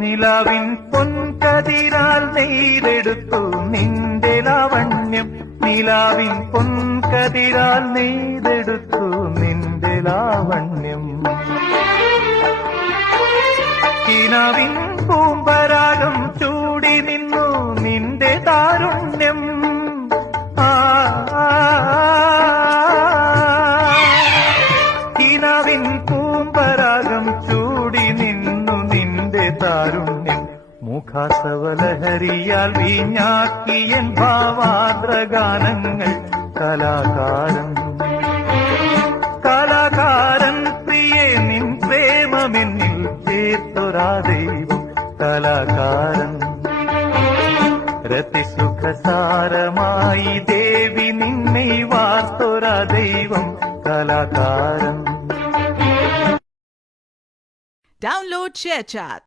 നിലാവിൻ പൊൻകതിരാൽ നെയ്തെടുത്തു നിന്റെ ലാവണ്യം. നിലാവിൻ പൊൻകതിരാൽ നെയ്തെടുത്തു നിന്റെ ലാവണ്യം. കിനാവിൻ പൂമ്പരാഗം ചൂടി നിന്നു നിന്റെ താരുണ്യം. കിനാവിൻ പൂമ്പരാഗം ചൂടി നിന്നു നിന്റെ താരുണ്യം. മുഖാസവലഹരിയാൽ വീഞ്ഞാക്കിയൻ ഭാവാദ്രഗാനങ്ങൾ. കലാകാരൻ കലാകാരൻ പ്രിയേ നിൻ പ്രേമമെന്നിൽ ചേർത്തൊരാ ദൈവം. കലാകാരൻ രതിസുഖസാരമായി ദേവി നിന്നെ വാർത്തൊരാ ദൈവം. കലാകാരൻ. Download ShareChat.